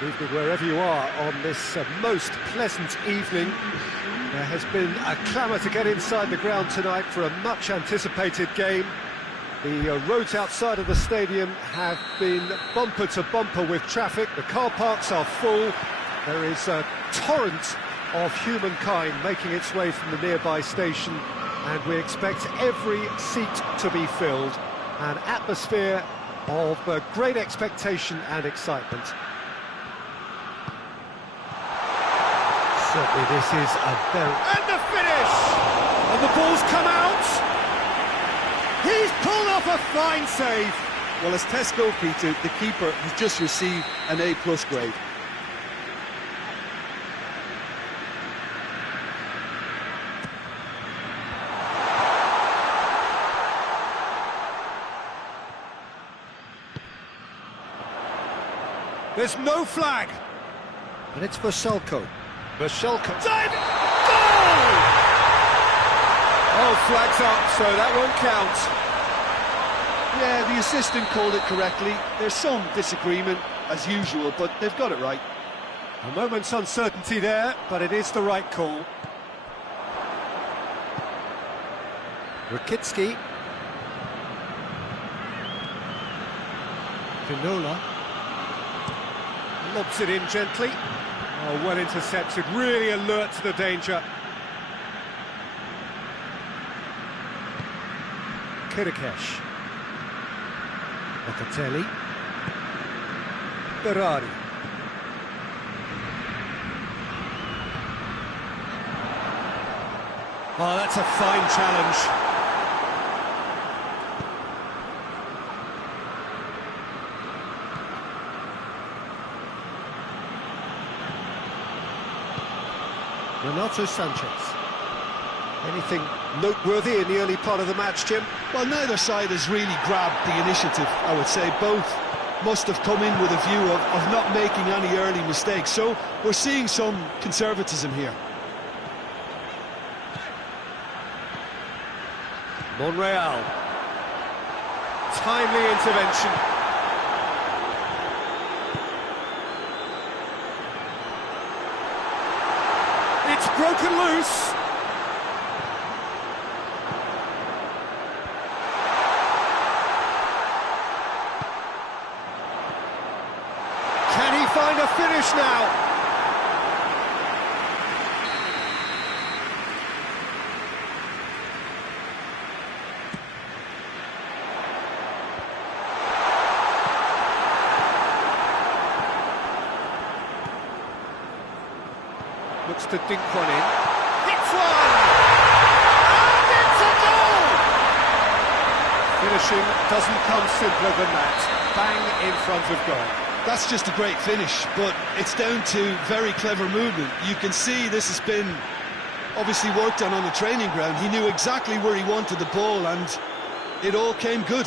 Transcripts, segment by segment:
Good evening wherever you are on this most pleasant evening. There has been a clamour to get inside the ground tonight for a much anticipated game. The roads outside of the stadium have been bumper to bumper with traffic. The car parks are full. There is a torrent of humankind making its way from the nearby station, and we expect every seat to be filled. An atmosphere of great expectation and excitement. Certainly this is a very... And the finish! And the ball's come out! He's pulled off a fine save! Well, as tests go, Peter, the keeper has just received an A+ grade. There's no flag! And it's Vasilko. Vasilko. Diving! Goal! Oh, flag's up, so that won't count. Yeah, the assistant called it correctly. There's some disagreement, as usual, but they've got it right. A moment's uncertainty there, but it is the right call. Rakitsky. Vinola. Lobs it in gently. Oh, well intercepted, really alert to the danger. Kirikesh. Locatelli. Berardi. Oh, that's a fine challenge. Renato Sanchez. Anything noteworthy in the early part of the match, Jim? Well, neither side has really grabbed the initiative, I would say. Both must have come in with a view of not making any early mistakes. So we're seeing some conservatism here. Monreal. Timely intervention. It's broken loose. Can he find a finish now? Looks to dink one in. Hits one! And it's a goal! Finishing doesn't come simpler than that. Bang in front of goal. That's just a great finish, but it's down to very clever movement. You can see this has been obviously worked on the training ground. He knew exactly where he wanted the ball, and it all came good.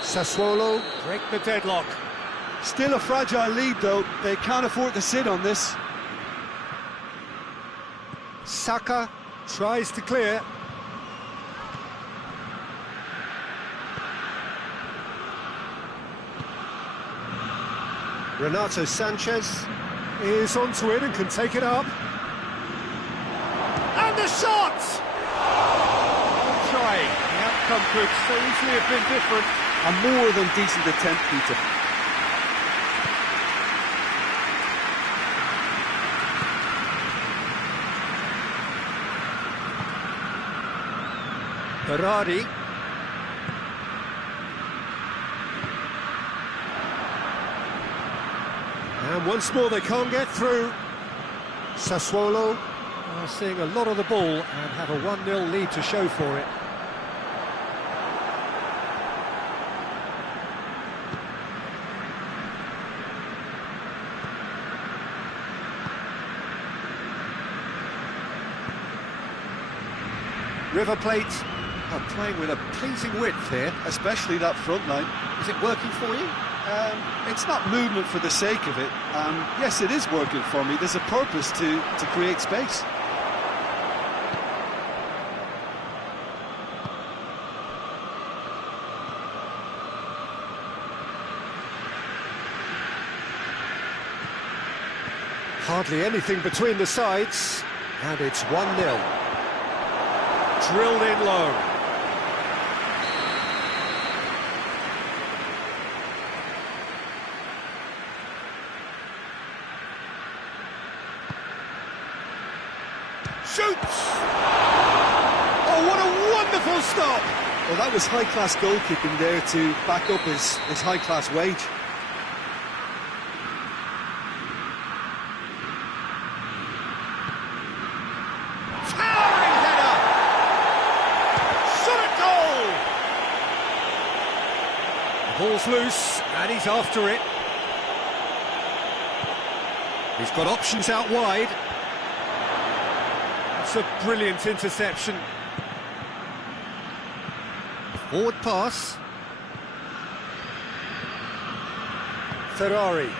Sassuolo break the deadlock. Still a fragile lead, though. They can't afford to sit on this. Saka tries to clear. Renato Sanchez is onto it and can take it up. And the shot! Trying. The outcome could so easily have been different. A more than decent attempt, Peter. Berardi. And once more they can't get through. Sassuolo are seeing a lot of the ball and have a 1-0 lead to show for it. River Plate are playing with a pleasing width here. Especially that front line. Is it working for you? It's not movement for the sake of it. Yes, it is working for me. There's a purpose to create space. Hardly anything between the sides, and it's 1-0. Drilled in low. Shoots! Oh, what a wonderful stop! Well, that was high-class goalkeeping there to back up his high-class wage. Towering header! Shot at goal! The ball's loose, and he's after it. He's got options out wide. It's a brilliant interception. Forward pass. Ferrari.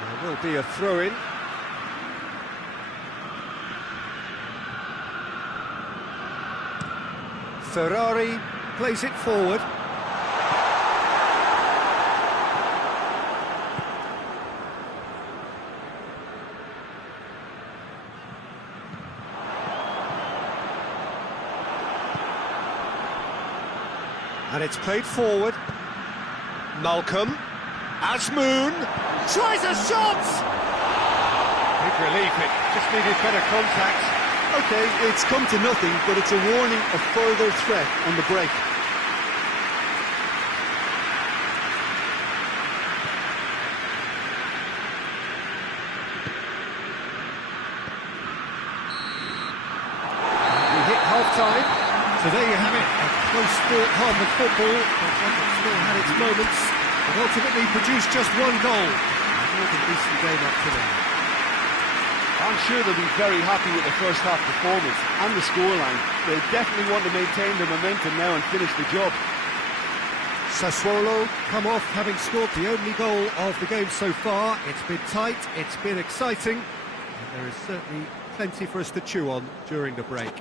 There will be a throw-in. Ferrari plays it forward. And it's played forward. Malcolm. Azmoun. Tries a shot! Big relief, it just needed better contact. OK, it's come to nothing, but it's a warning of further threat on the break. We hit half-time. So there you have it, a close fought half of football, but one that still had its moments, and ultimately produced just one goal. A more than decent game up to now. I'm sure they'll be very happy with the first half performance and the scoreline. They definitely want to maintain their momentum now and finish the job. Sassuolo come off having scored the only goal of the game so far. It's been tight, it's been exciting, and there is certainly plenty for us to chew on during the break.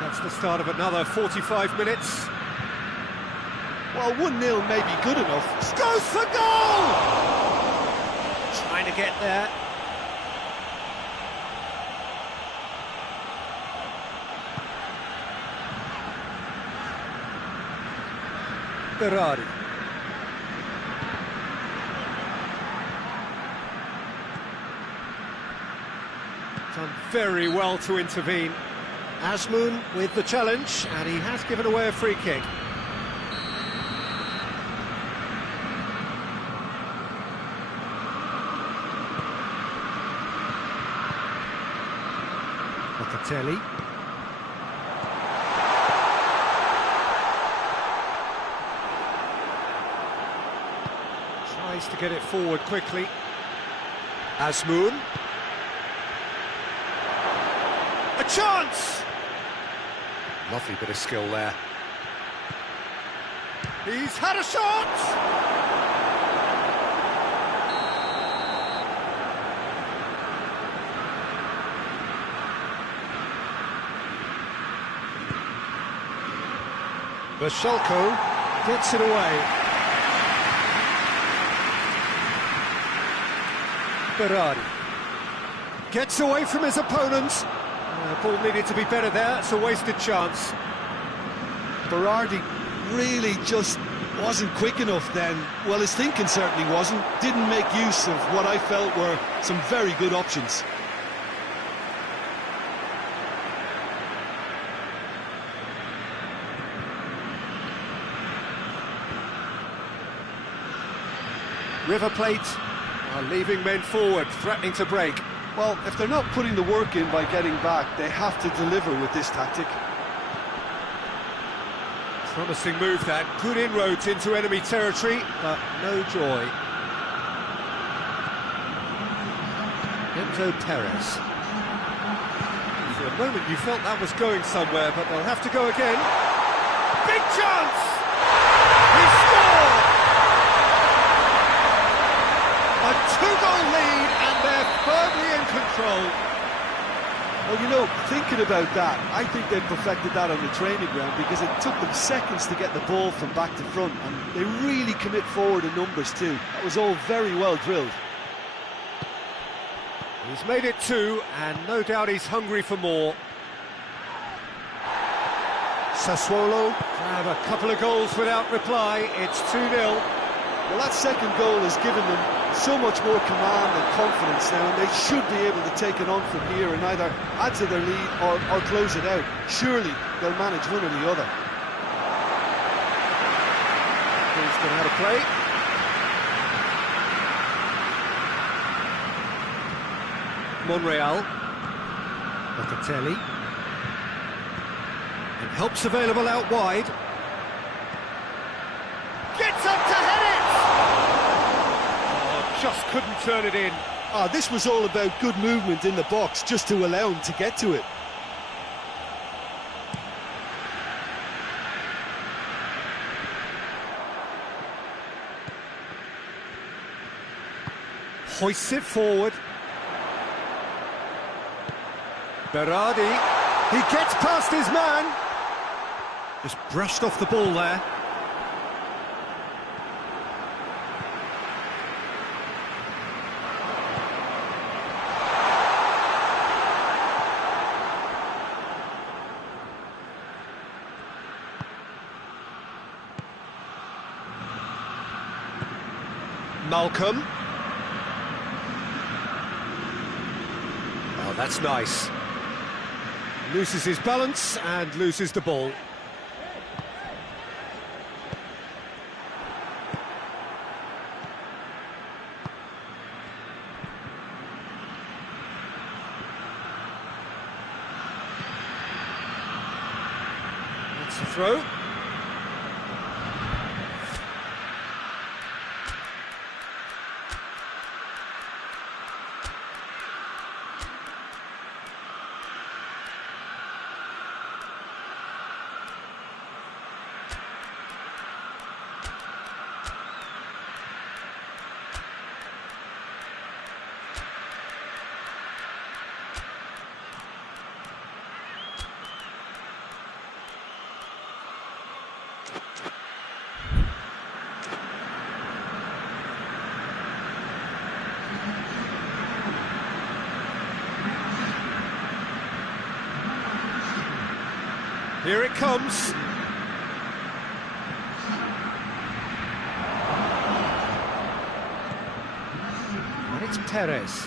That's the start of another 45 minutes. Well, 1-0 may be good enough. Goes for goal! Trying to get there. Ferrari. Done very well to intervene. Azmoun with the challenge, and he has given away a free kick. Locatelli. Tries to get it forward quickly. Azmoun. A chance! Lovely bit of skill there. He's had a shot! Bashalko gets it away. Ferrari gets away from his opponents. Ball needed to be better there, it's a wasted chance. Berardi really just wasn't quick enough then. Well, his thinking certainly wasn't. Didn't make use of what I felt were some very good options. River Plate are leaving men forward, threatening to break. Well, if they're not putting the work in by getting back, they have to deliver with this tactic. Promising move that, good inroads into enemy territory, but no joy. Enzo Perez. For a moment you felt that was going somewhere, but they'll have to go again. Big chance! He scored! A two-goal lead, and they're firmly in control. Well, you know, thinking about that, I think they perfected that on the training ground because it took them seconds to get the ball from back to front, and they really commit forward in numbers too. That was all very well drilled. He's made it 2, and no doubt he's hungry for more. Sassuolo have a couple of goals without reply. It's 2-0. Well, that second goal has given them so much more command and confidence now, and they should be able to take it on from here and either add to their lead or close it out. Surely they'll manage one or the other. He's going to have a play. Monreal. Locatelli. And help's available out wide. Gets up to head it! Oh, just couldn't turn it in. This was all about good movement in the box just to allow him to get to it. Hoists it forward. Berardi. He gets past his man. Just brushed off the ball there. Malcolm. Oh, that's nice. Loses his balance and loses the ball. That's a throw. Here it comes. And it's Perez.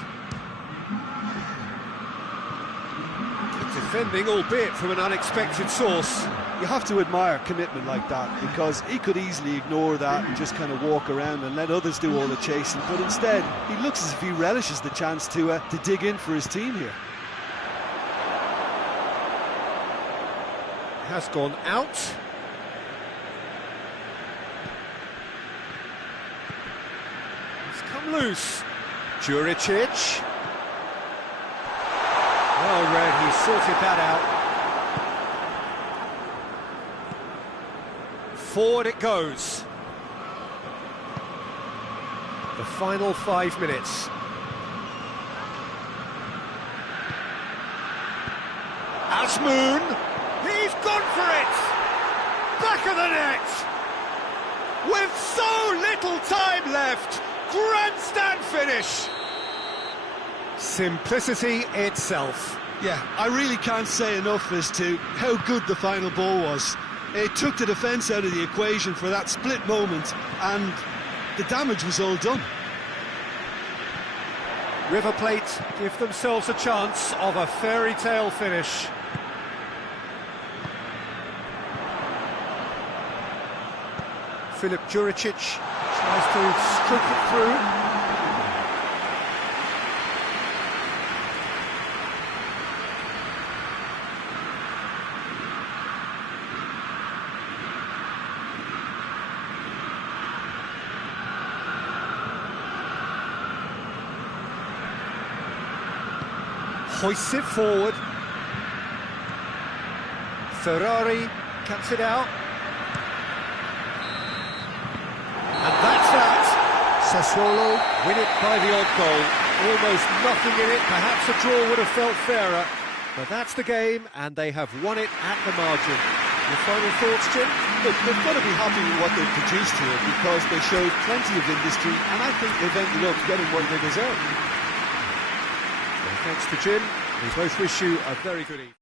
Defending, albeit from an unexpected source. You have to admire commitment like that, because he could easily ignore that and just kind of walk around and let others do all the chasing, but instead he looks as if he relishes the chance to dig in for his team here. Has gone out. It's come loose. Juricic. Well read, he sorted that out. Forward it goes. The final 5 minutes. Asmoon. He's gone for it! Back of the net! With so little time left! Grandstand finish! Simplicity itself. Yeah, I really can't say enough as to how good the final ball was. It took the defence out of the equation for that split moment, and the damage was all done. River Plate give themselves a chance of a fairy tale finish. Filip Juricic tries to stroke it through. Hoists it forward. Ferrari cuts it out. And that's that. Sassuolo win it by the odd goal. Almost nothing in it. Perhaps a draw would have felt fairer. But that's the game, and they have won it at the margin. Your final thoughts, Jim? Look, they've got to be happy with what they've produced here because they showed plenty of industry, and I think they've ended up getting what they deserve. Well, thanks to Jim. We both wish you a very good evening.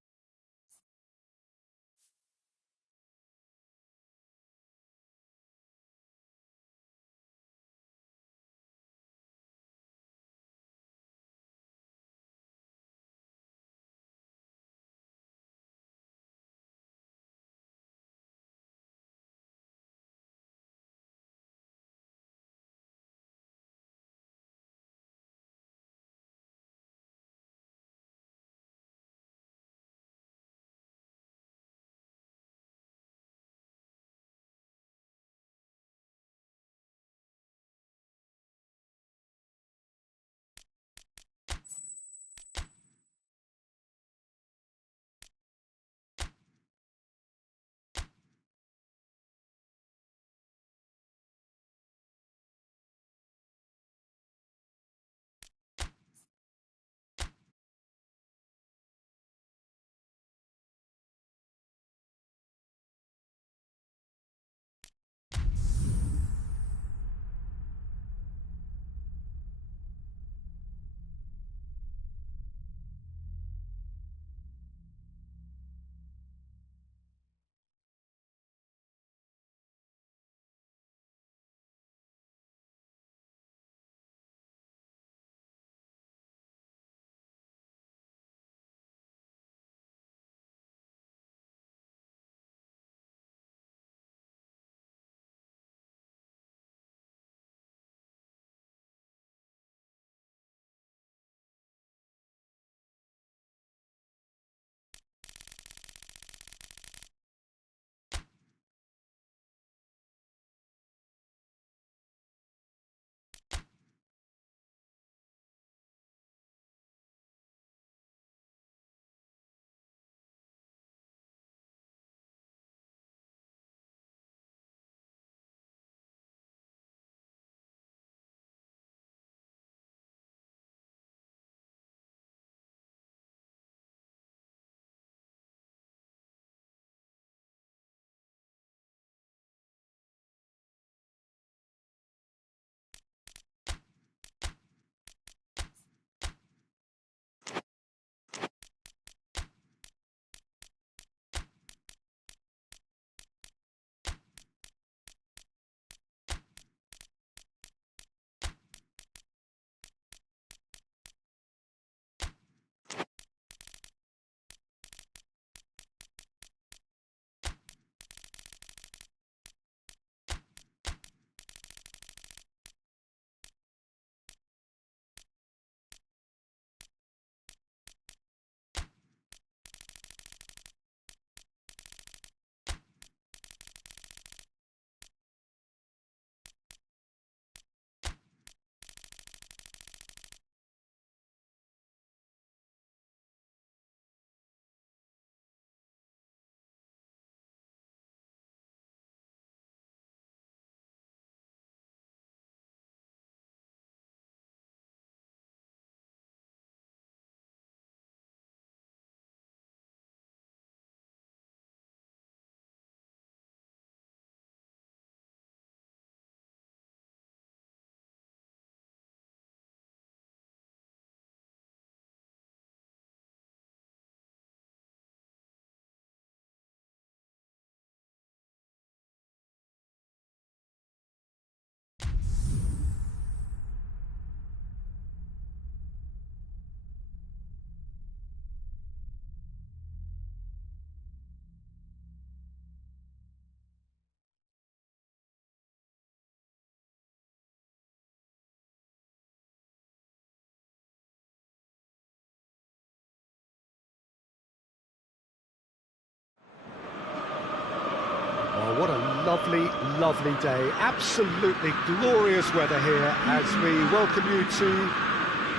Oh, what a lovely, lovely day. Absolutely glorious weather here as we welcome you to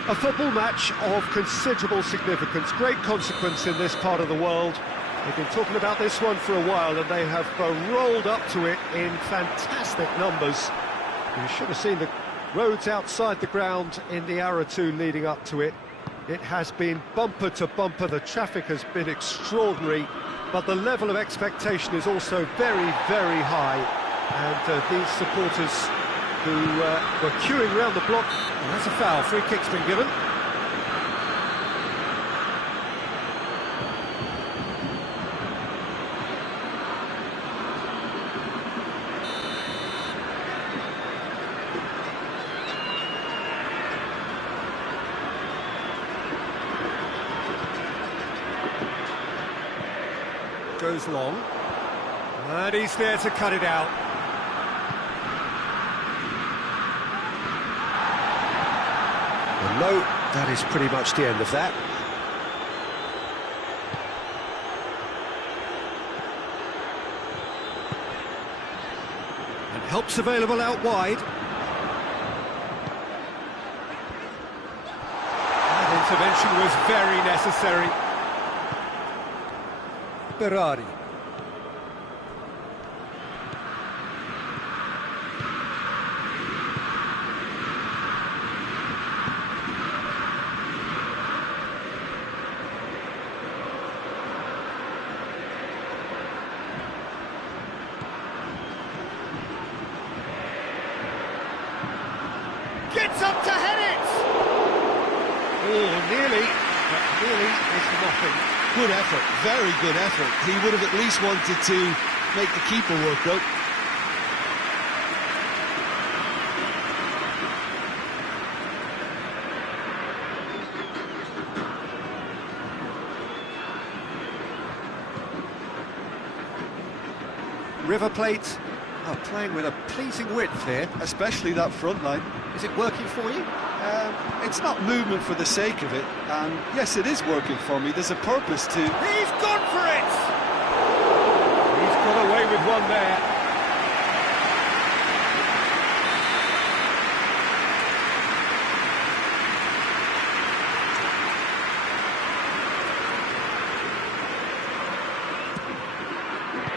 a football match of considerable significance, great consequence in this part of the world. They've been talking about this one for a while and they have rolled up to it in fantastic numbers. You should have seen the roads outside the ground in the hour or two leading up to it. It has been bumper to bumper, the traffic has been extraordinary, but the level of expectation is also very, very high. And these supporters who were queuing round the block, and that's a foul, free kick's been given. Goes long, and he's there to cut it out. Well, no, that is pretty much the end of that. And help's available out wide. That intervention was very necessary. Berardi. Gets up to head it! Oh, nearly, but nearly is nothing. Good effort, very good effort. He would have at least wanted to make the keeper work, though. River Plate are playing with a pleasing width here. Especially that front line. Is it working for you? It's not movement for the sake of it, and yes, it is working for me. There's a purpose to... He's gone for it! He's got away with one there.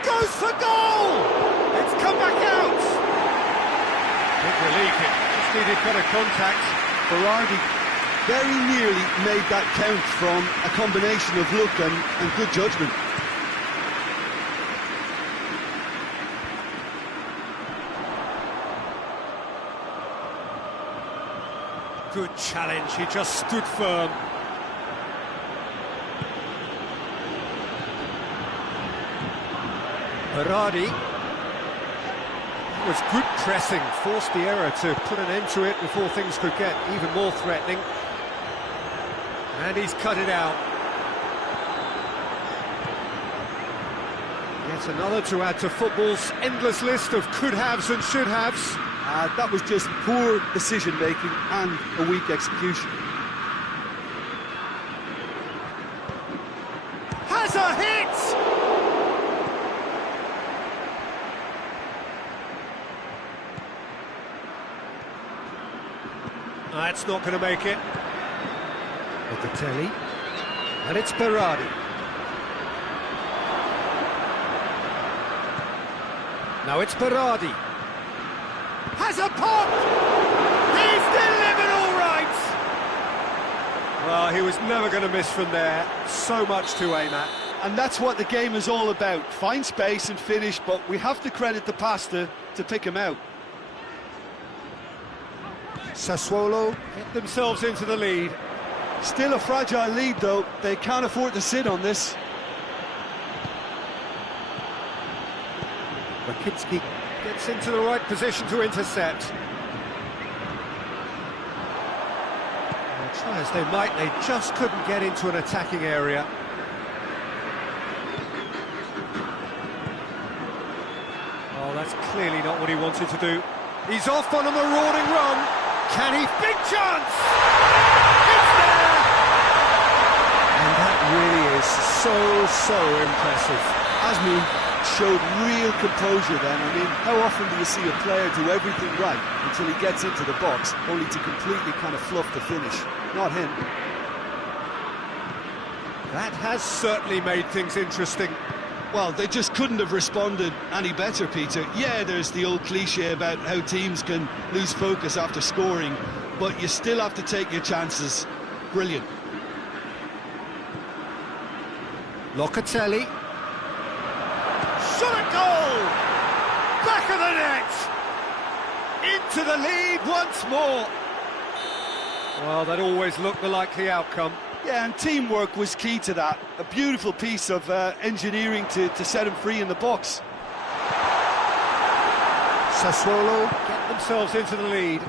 Goes for goal! It's come back out! Good relief, it just needed better contact. Berardi very nearly made that count from a combination of luck and good judgment. Good challenge, he just stood firm. Berardi. Was good pressing, forced the error to put an end to it before things could get even more threatening. And he's cut it out. Yet another to add to football's endless list of could-haves and should-haves. That was just poor decision-making and a weak execution. Has a hit! That's not going to make it. Locatelli. And it's Berardi. Now it's Berardi. Has a pop! He's delivered all right! Well, he was never going to miss from there. So much to aim at. And that's what the game is all about. Find space and finish, but we have to credit the passer to pick him out. Sassuolo get themselves into the lead. Still a fragile lead, though. They can't afford to sit on this. Rakitsky gets into the right position to intercept. Well, try as they might, they just couldn't get into an attacking area. Oh, that's clearly not what he wanted to do. He's off on a marauding run. Can he? Big chance! It's there! And that really is so impressive. Asmun showed real composure then. I mean, how often do you see a player do everything right until he gets into the box, only to completely kind of fluff the finish? Not him. That has certainly made things interesting. Well, they just couldn't have responded any better, Peter. Yeah, there's the old cliche about how teams can lose focus after scoring, but you still have to take your chances. Brilliant. Locatelli. Shot at goal! Back of the net! Into the lead once more. Well, that always looked the likely outcome. Yeah, and teamwork was key to that. A beautiful piece of engineering to set him free in the box. Sassuolo get themselves into the lead.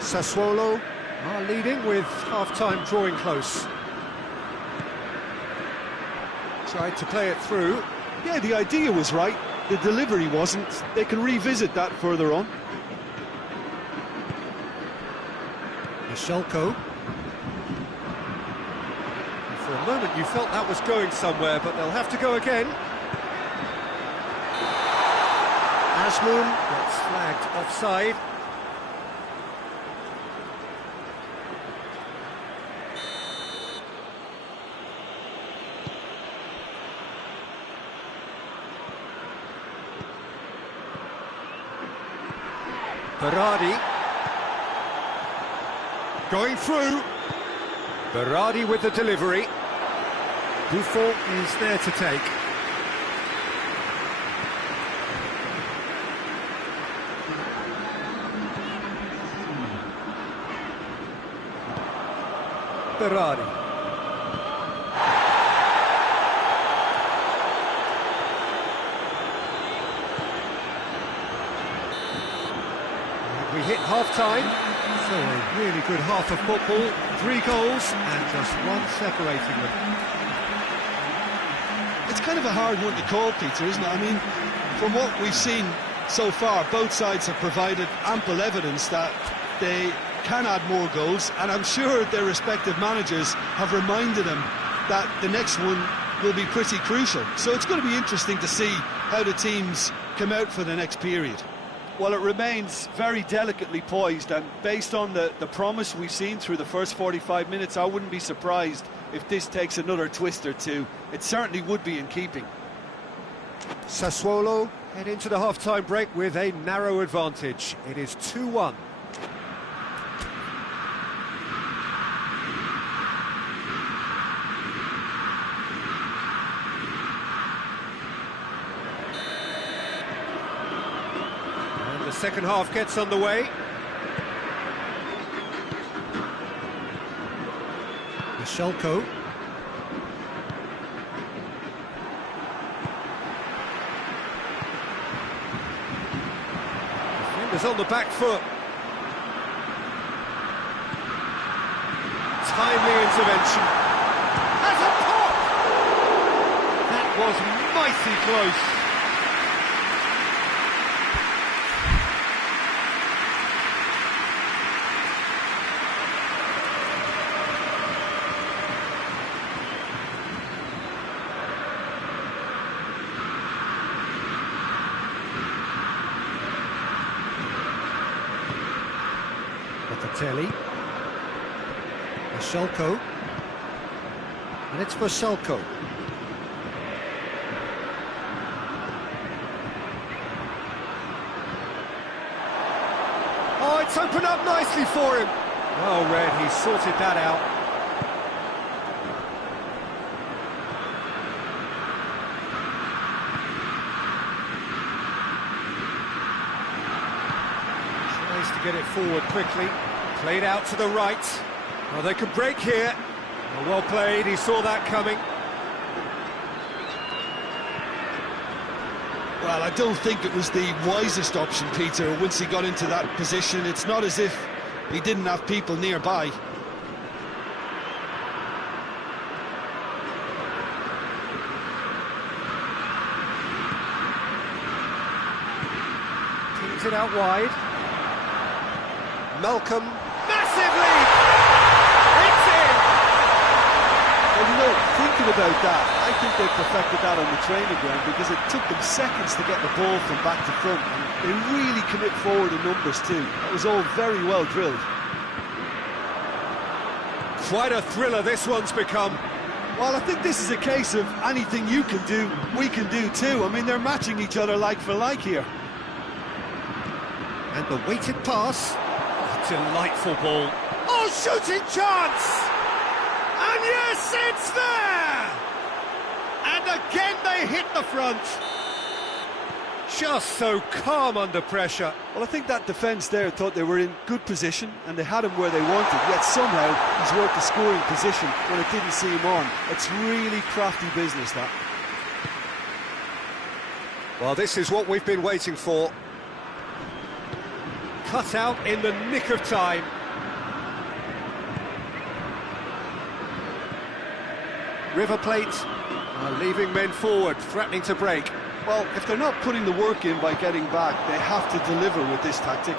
Sassuolo are leading with half-time drawing close. Tried to play it through. Yeah, the idea was right, the delivery wasn't. They can revisit that further on. Michelko. For a moment you felt that was going somewhere, but they'll have to go again. Asmoon gets flagged offside. Berardi going through. Berardi with the delivery. Buffon is there to take. Berardi. We hit half-time, so a really good half of football, 3 goals and just one separating them. It's kind of a hard one to call, Peter, isn't it? I mean, from what we've seen so far, both sides have provided ample evidence that they can add more goals, and I'm sure their respective managers have reminded them that the next one will be pretty crucial. So it's going to be interesting to see how the teams come out for the next period. Well, it remains very delicately poised, and based on the promise we've seen through the first 45 minutes, I wouldn't be surprised if this takes another twist or two. It certainly would be in keeping. Sassuolo head into the half-time break with a narrow advantage. It is 2-1. Second half gets underway. Michelko. Defenders on the back foot. Timely intervention. Has a pop! That was mighty close. Locatelli. Michelko. And it's for Selko. Oh, it's opened up nicely for him. Well read, he sorted that out. Tries to get it forward quickly. Played out to the right. Well, they could break here. Well played, he saw that coming. Well, I don't think it was the wisest option, Peter, once he got into that position. It's not as if he didn't have people nearby. Kings it out wide. Malcolm, massive lead! It's in! There's Well, thinking about that, I think they perfected that on the training ground because it took them seconds to get the ball from back to front, and they really commit forward in numbers too. That was all very well drilled. Quite a thriller this one's become. Well, I think this is a case of anything you can do, we can do too. I mean, they're matching each other like for like here. And the weighted pass. Delightful ball. Oh, shooting chance! And yes, it's there! And again they hit the front. Just so calm under pressure. Well, I think that defence there thought they were in good position and they had him where they wanted, yet somehow he's worked the scoring position when it didn't see him on. It's really crafty business, that. Well, this is what we've been waiting for. Cut out in the nick of time. River Plate are leaving men forward, threatening to break. Well, if they're not putting the work in by getting back, they have to deliver with this tactic.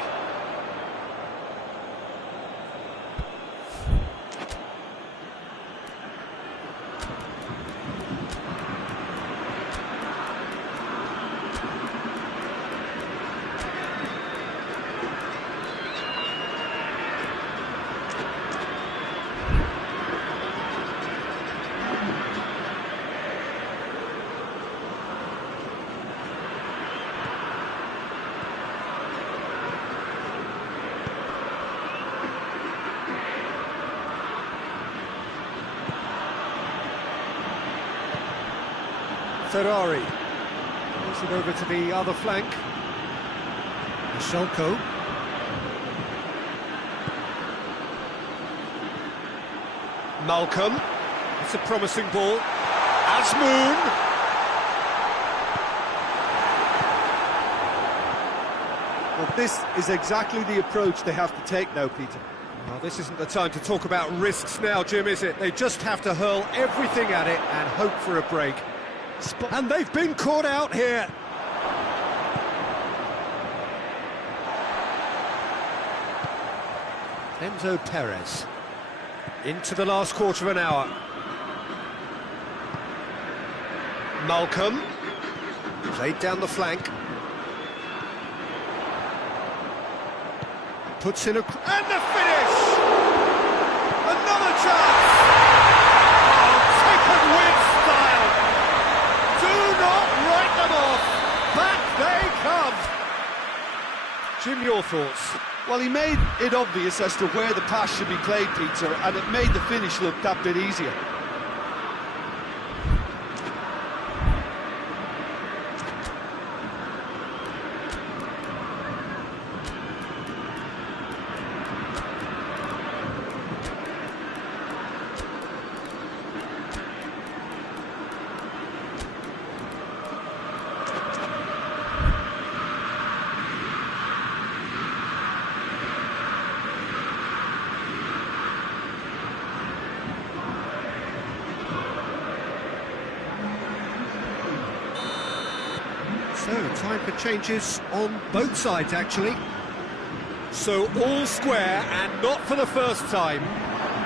Ferrari moves it over to the other flank. Shelko. Malcolm. It's a promising ball. Azmoun. Well, this is exactly the approach they have to take now, Peter. Well, this isn't the time to talk about risks now, Jim, is it? They just have to hurl everything at it and hope for a break. And they've been caught out here. Enzo Perez. Into the last quarter of an hour. Malcolm. Played down the flank. Puts in a... And the finish! Another chance! Oh, taken with style! Do not write them off! Back they come! Jim, your thoughts? Well, he made it obvious as to where the pass should be played, Peter, and it made the finish look that bit easier. So, time for changes on both sides, actually. So, all square, and not for the first time.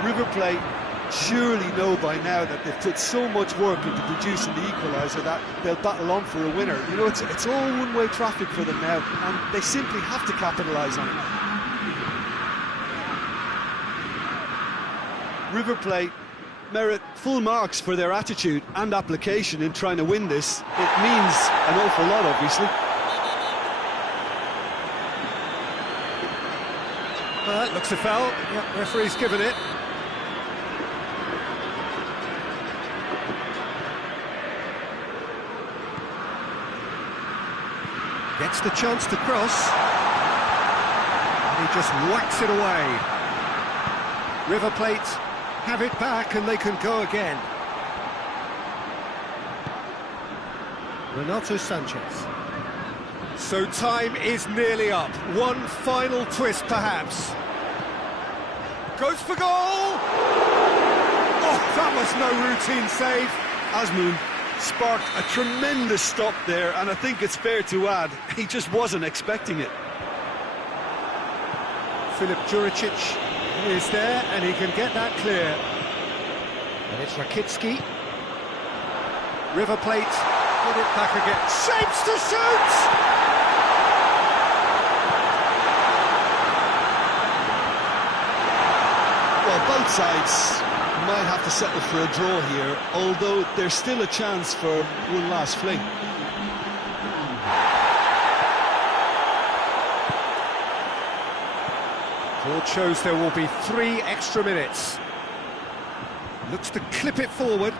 River Plate surely know by now that they've put so much work into producing the equaliser that they'll battle on for a winner. You know, it's all one-way traffic for them now, and they simply have to capitalise on it. River Plate merit full marks for their attitude and application in trying to win this. It means an awful lot, obviously. That looks a foul. Yep, referee's given it. Gets the chance to cross. And he just whacks it away. River Plate have it back and they can go again. Renato Sanchez. So time is nearly up. One final twist, perhaps. Goes for goal! Oh, that was no routine save. Azmoun sparked a tremendous stop there, and I think it's fair to add, he just wasn't expecting it. Filip Juricic is there, and he can get that clear. And it's Rakitsky. River Plate, put it back again. Shapes to shoot! Well, both sides might have to settle for a draw here, although there's still a chance for one last fling. Board shows there will be 3 extra minutes. Looks to clip it forward.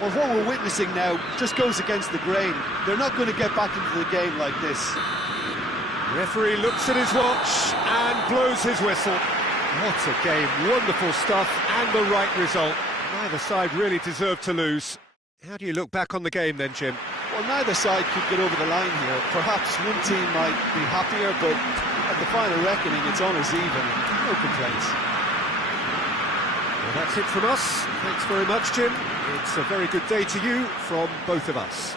Well, what we're witnessing now just goes against the grain. They're not going to get back into the game like this. Referee looks at his watch and blows his whistle. What a game, wonderful stuff, and the right result. Neither side really deserved to lose. How do you look back on the game then, Jim? Well, neither side could get over the line here. Perhaps one team might be happier, but at the final reckoning, it's honours even. No complaints. Well, that's it from us. Thanks very much, Jim. It's a very good day to you from both of us.